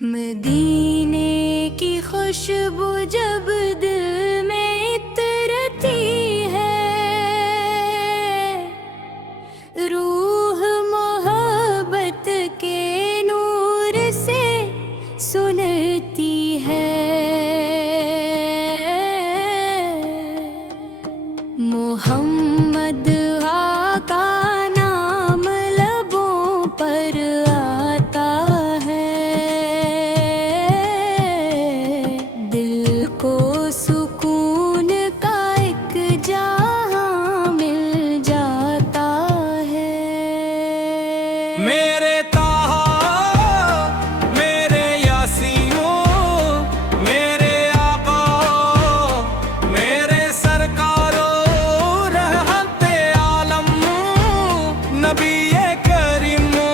मदीने की खुशबू जब दिल में इतरती है, रूह मोहब्बत के नूर से सुनती है। मोहम्मद आका नाम लबों पर आता है, दिल को सुकून का एक जहां मिल जाता है। मेरे ताहा, मेरे यासीनो, मेरे आका, मेरे सरकारो, रहमते आलम, नबी करीमो,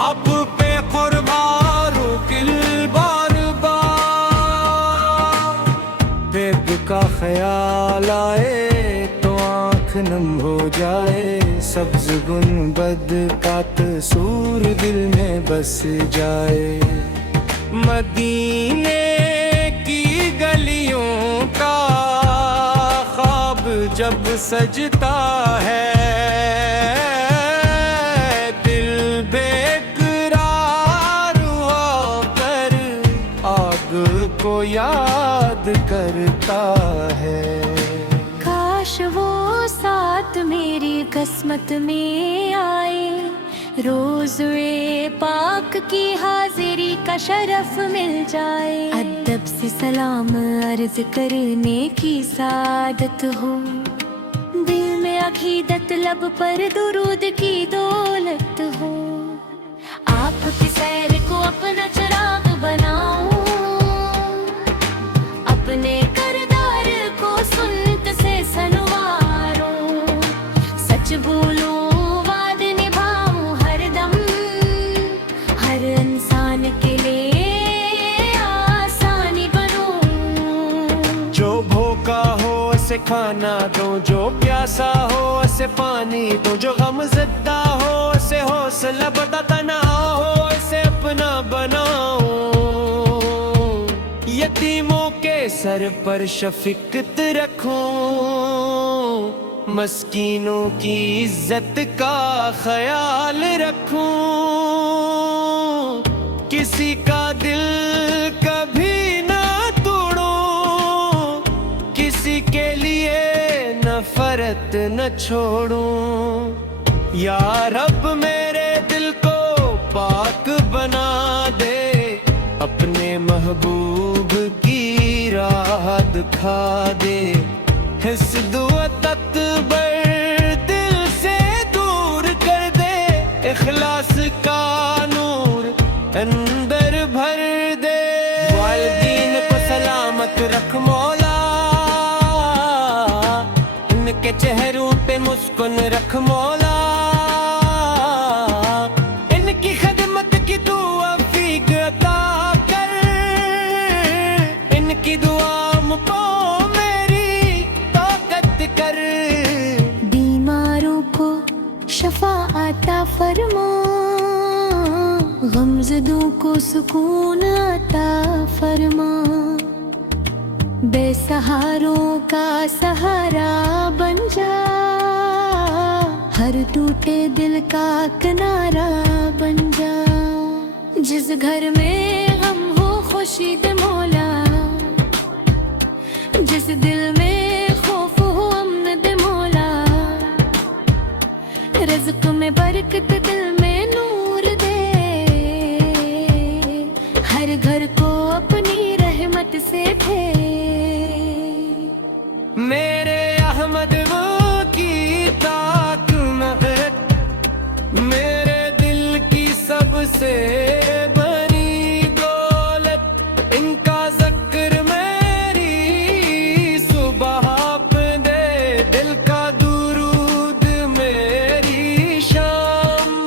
आप पे कुर्बानो किल बार बार। बेब का ख्याल आए तो आँख नम हो जाए, सब्ज गुनबद का तसूर दिल में बस जाए। मदीने की गलियों का ख्वाब जब सजता है, दिल बेकरार होकर आग को याद करता है। काश वो साथ मेरी किस्मत में आए, रोज़े पाक की हाजिरी का शरफ मिल जाए। अदब से सलाम अर्ज करने की सादत हो, दिल में अकीदत लब पर दुरूद की दौलत हो। आपकी सैर को अपना चिराग बनाऊं, अपने करदार को सुन्नत से सनवारूं। सच बोलूं वाद निभाऊं हरदम, हर इंसान के लिए आसानी बनूं। जो भूखा हो उसे खाना दो, जो प्यासा हो उसे पानी दो, जो गमज़दा हो उसे हौसला बताता ना हो उसे अपना बनाओ। यतीमों के सर पर शफीकत रखो, मस्कीनों की इज्जत का ख्याल रखो। किसी का दिल कभी ना तोड़ो, किसी के लिए नफरत न छोड़ो। या रब मेरे दिल को पाक बना दे, अपने महबूब की राह दिखा दे। हिस्द व तकबर दिल से दूर कर दे, इखलास का नूर अंदर भर दे। वालिदीन को सलामत रख मौला, इनके चेहरों पे मुस्कुन रख मौला। इनकी खिदमत की तू अफ़ीक अता कर, इनकी दुआ मुझको मेरी ताकत कर। बीमारों को शफा अता फरमा, गमज़दों को सुकून अता फरमा। बेसहारों का सहारा बन जा, हर टूटे दिल का किनारा बन जा। जिस घर में हम हो खुशी दे मौला, जिस दिल में खौफ हो अमन दे मौला। रिज़्क़ में बरकत दिल में नूर दे, हर घर को अपनी रहमत से फेर। मेरे अहमद वो की ताक महक, मेरे दिल की सबसे बड़ी दौलत। इनका ज़िक्र मेरी सुबह पे दे, दिल का दुरूद मेरी शाम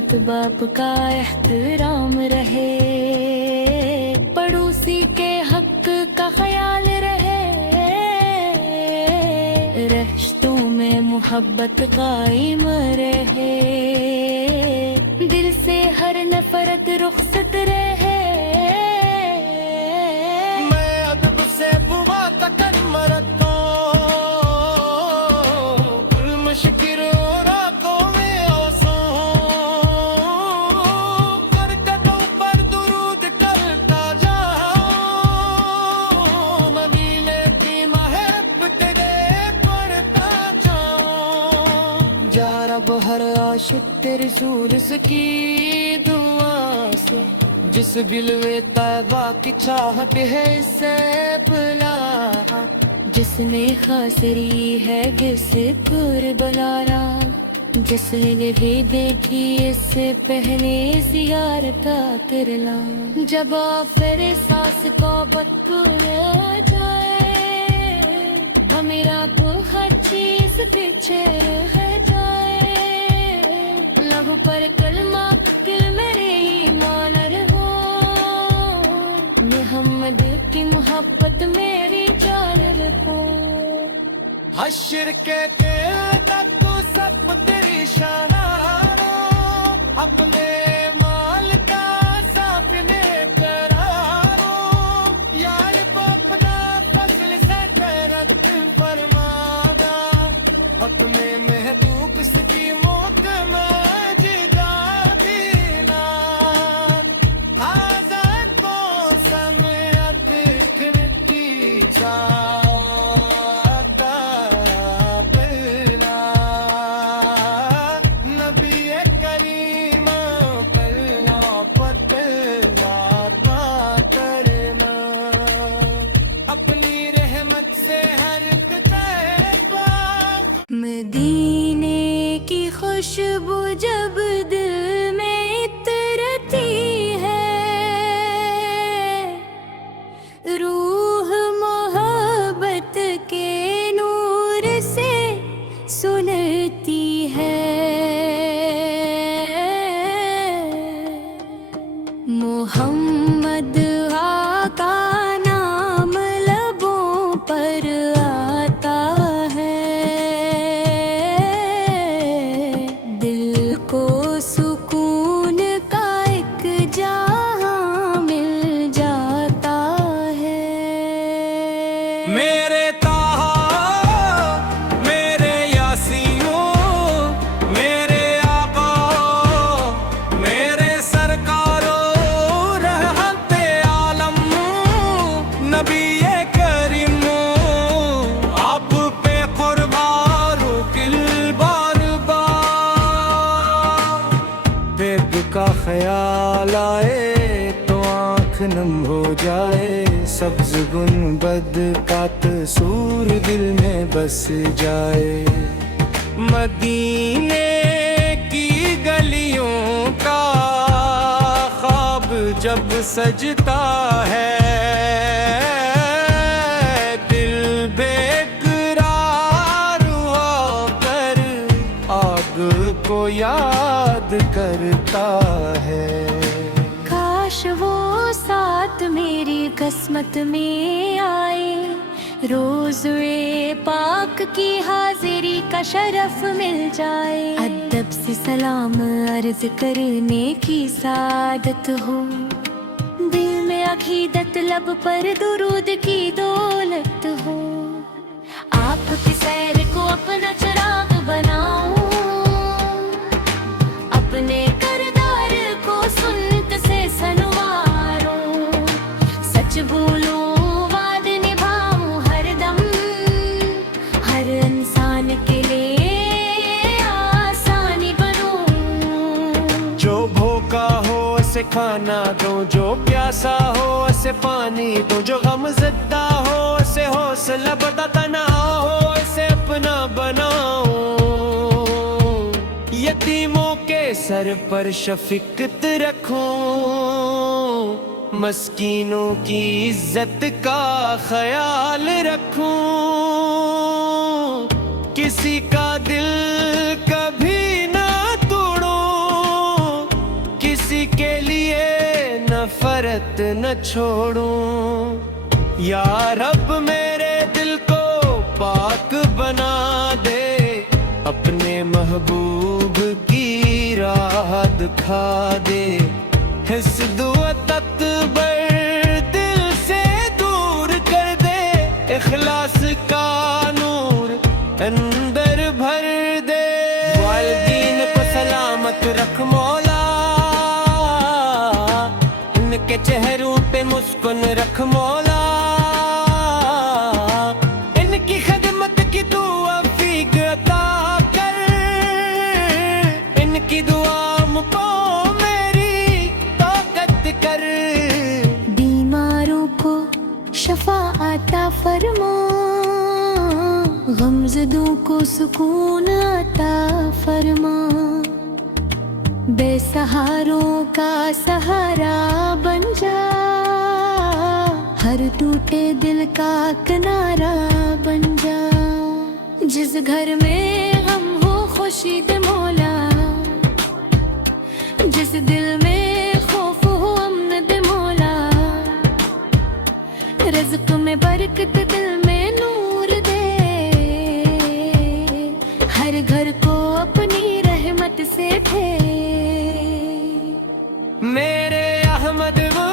मात बाप का एहतराम रहे, पड़ोसी के हक का ख्याल रहे, रिश्तों में मोहब्बत कायम रहे, दिल से हर नफरत रुखसत रहे। मैं अदब से बुआ तकन मरतो मुश्किल रातों में ओसो कर कदों पर दुरूद करता जाओ, मदीने की महब्बत दे पढ़ता जाओ। जा रब हर आशिक तेरे सूरज की दुआ से, जिस बिलवे तैबा की चाहत है से भला, जिसने खासरी है किसे कुर्बलारा, जिसने भी देखी इससे पहले ज़ियारत करला। जब फिर सांस को बदबूर आ जाए, मेरा तो हर चीज पीछे रह जाए, लहू पर कलमा किल मेरे ईमान रहो, मोहम्मद की मोहब्बत मेरी जान रखो। हश्र के तक सब तेरी शानारो, अपने माल का साफने करारो, यार को अपना फजल से तरक फरमाना, अपने महबूब की मौत में जिदा देना, आजाद को समेत की चाहता पलना, नबी करीम पलना पतला करना, अपनी रहमत से हर मदीने की खुशबू जब दिल में इतरती है, रूह मोहब्बत के नूर से सुनती है, मोहम्मद आका नाम लबों पर आता है, दिल को सुकून का एक जहां मिल जाता है। मेरे ताहा मेरे यासीनो मेरे आका मेरे सरकारो रहमते आलम नबी करीमो, आप पे कुर्बानो किल बार बार, बेब का ख्याल आए तो आँख नम हो जाए, सब्ज गुनबद का तसूर दिल में बस जाए, मदीने की गलियों का ख्वाब जब सजता है, दिल बेकरार होकर आग को याद करता है। काश वो साथ मेरी किस्मत में आए, रोज़े पाक की हाजिरी का शरफ मिल जाए, अदब से सलाम अर्ज करने की सादत हो, दिल में अकीदत लब पर दुरूद की दौलत हो, आपकी सैर को अपना चिराग बनाऊं, अपने करदार को सुन्नत से सनवारूं, सच बोलूं वाद निभाऊं हरदम, हर इंसान के लिए आसानी बनूं। जो भूखा हो उसे खाना दो, जो प्यासा हो उसे पानी दो, जो गमज़दा हो उसे हौसला बताता ना हो उसे अपना बनाओ, यतीमों के सर पर शफकत रखो, मस्कीनों की इज्जत का ख्याल रखो, किसी का दिल कभी ना तोड़ो, न छोड़ूं। या रब मेरे दिल को पाक बना दे, अपने महबूब की राह दिखा दे। हिस्द व तकबर दिल से दूर कर दे, इखलास का नूर अंदर भर दे। वालिदीन को सलामत रख मौला, इनके चेहरों पे मुस्कुन रख मौला। इनकी खिदमत की तू अफ़ीक अता कर, इनकी दुआ मुझको मेरी ताकत कर। बीमारों को शफा अता फरमा, गमज़दों को सुकून अता फरमा। बेसहारों का सहारा बन जा, हर टूटे दिल का किनारा बन जा। जिस घर में गम हो खुशी दे मौला, जिस दिल में खौफ हो अमन दे मौला। रिज़्क़ में बरकत दिल में नूर दे, हर घर को अपनी रहमत से फेर। मेरे अहमद वो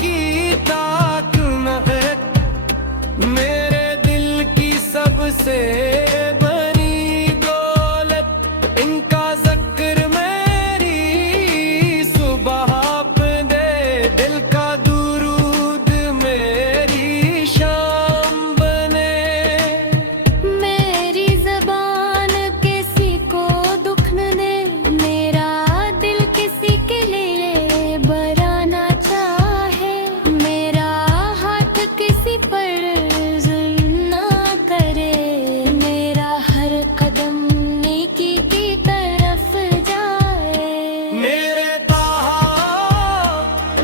की ताक महक, मेरे दिल की सबसे बड़ी दौलत। इनका ज़िक्र मेरी सुबह पे दे, दिल का दुरूद मेरी शाम बने। मेरी ज़बान किसी को दुख न दे, मेरा दिल किसी के लिए बराना चाहे। मेरा हाथ किसी पर जुल्म ना करे, मेरा हर कदम नेकी की तरफ जाए। मेरे ताहा,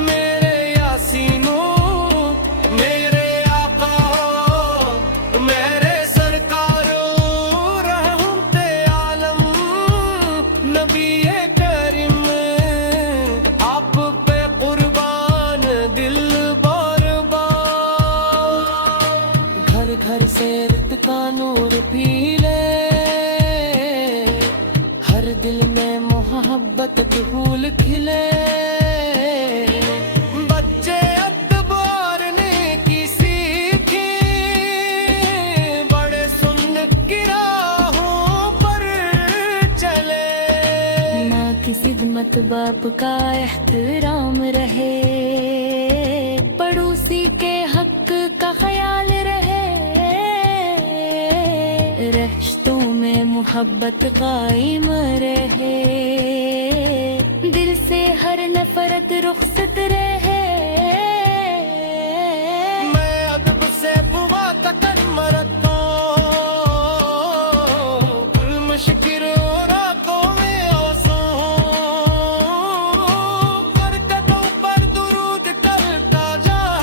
मेरे यासीनो, मेरे आका, मेरे सरकारो, रहमते आलम नबी करीम। आप पे कुर्बान दिल बार बार। घर घर से रित का नूर पी ले, हर दिल में मोहब्बत के फूल खिले। बच्चे अतबार ने की सीखी, बड़े सुन की राहों पर चले। माँ की खिदमत बाप का एहतराम रहे, पड़ोसी के हक का ख्याल रहे। रिश्तों में मोहब्बत कायम रहे, दिल से हर नफरत रुखसत रहे। मैं अदब से बुआ तकन मरता हूँ, कुल मुश्किल रातों में आंसू। बरकतों पर दुरूद करता जाऊं,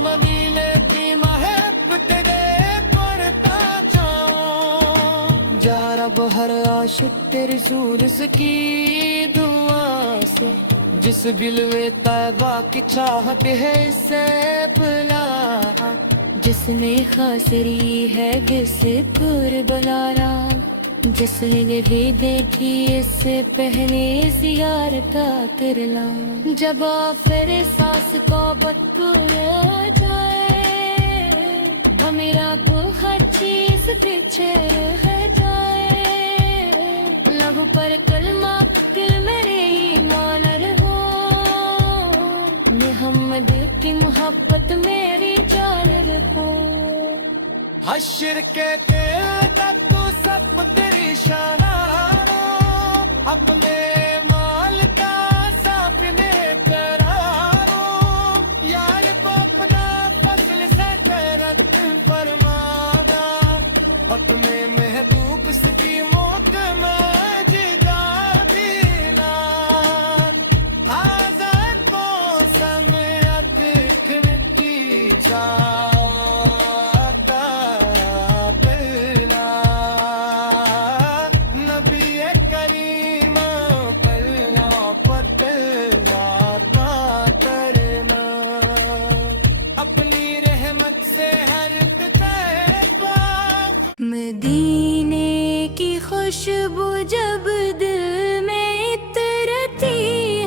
मदीने की महब्बत दे पढ़ता जाऊं। जा रब हर आशिक तेरी सूरज की दुआ से, जिस बिलवे तैबा की चाहत है इससे बुला। जिसने खासरी है किस कुर्बलारा, जिसने भी देखी इससे पहले ज़ियारत कर ला। जब फिर सांस को बदबूर आ जाए, मेरा को हर चीज पीछे रह जाए। लहू पर कलमा दिल मेरे ईमान रहो, मोहम्मद की मोहब्बत मेरी जान रखो। हश्र के तक तो सब तेरी शाना, अपने माल का साफने करारो। यार को अपना फजल से करत फरमाना, अपने महबूब की मौत में जिदा देना। आजाद को समयत की चाहता पे सीने की खुशबू जब दिल में इतरती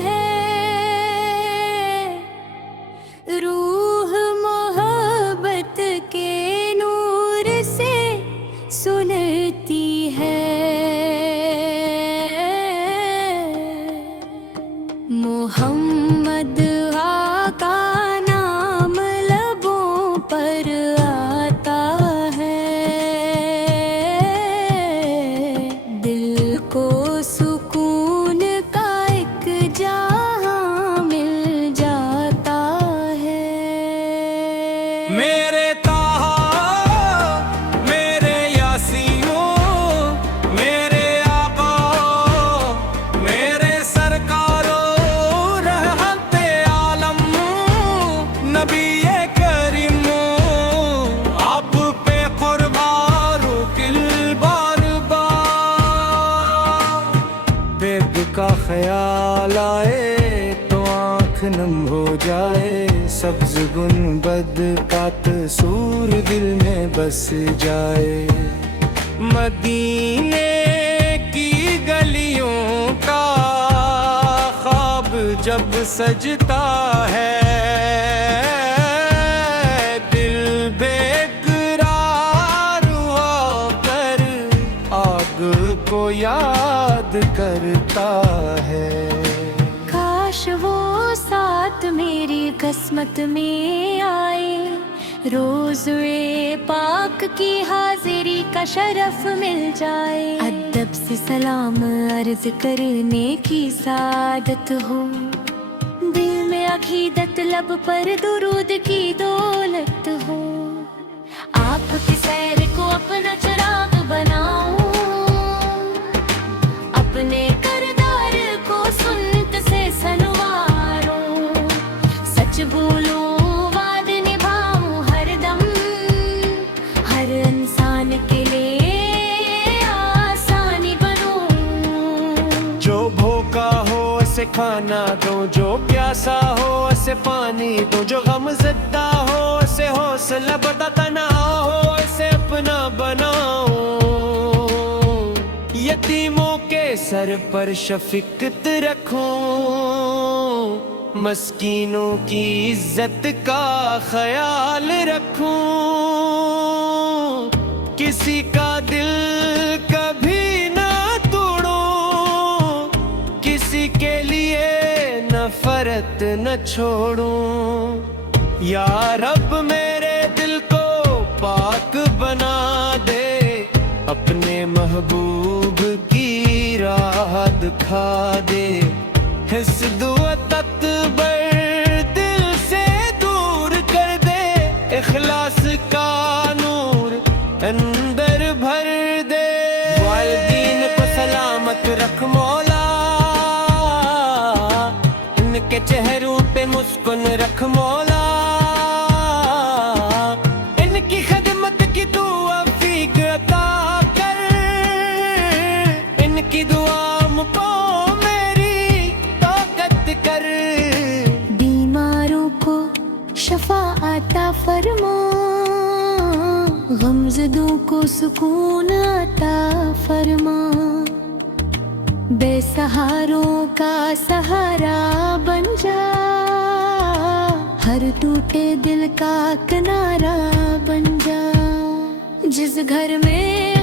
है, रूह मोहब्बत के नूर से सुनती है। मोहम्मद आका नाम लबों पर आता है, दिल को सुकून का एक जहां मिल जाता है। मेरे ताहा, मेरे यासीनो, मेरे आका, मेरे सरकारो, रहमते आलम, नबीए करीमो, आप पे कुर्बानो किल बार बार। बेब का ख्याल आए तो आँख नम हो जाए, सब्ज गुनबद का तसूर दिल में बस जाए। मदीने की गलियों का ख्वाब जब सजता है, दिल बेकरार होकर आग को याद करता है। काश वो साथ मेरी किस्मत में आए, रोज़े पाक की हाजिरी का शरफ मिल जाए। अदब से सलाम अर्ज करने की सादत हो, दिल में अकीदत लब पर दुरूद की दौलत हो। आपकी सैर को अपना चिराग बनाऊं, अपने करदार को सुन्नत से सनवारूं, सच बोलूं वाद निभाऊं हरदम, हर इंसान के लिए आसानी बनूं। जो भूखा हो उसे खाना दो, जो प्यासा हो उसे पानी दो, जो गम ज़दा हो उसे हौसला बताता ना हो उसे अपना बनाओ। यतीमों के सर पर शफकत रखो, मस्कीनों की इज्जत का ख्याल रखूं। किसी का दिल कभी ना तोड़ूं, किसी के लिए नफरत न छोड़ूं। या रब मेरे दिल को पाक बना दे, अपने महबूब की राह दिखा दे। हिस्द व तकबर दिल से दूर कर दे, इखलास का नूर अंदर भर दे। वालिदीन को सलामत रख मौला, इनके चेहरों पे मुस्कुन रख मौला। इनकी खिदमत की तू अफ़ीक अता कर, इनकी दुआ मुझको मेरी ताकत कर। बीमारों को शफा अता फरमा, गमज़दों को सुकून अता फरमा। बेसहारों का सहारा बन जा, हर टूटे दिल का किनारा बन जा। जिस घर में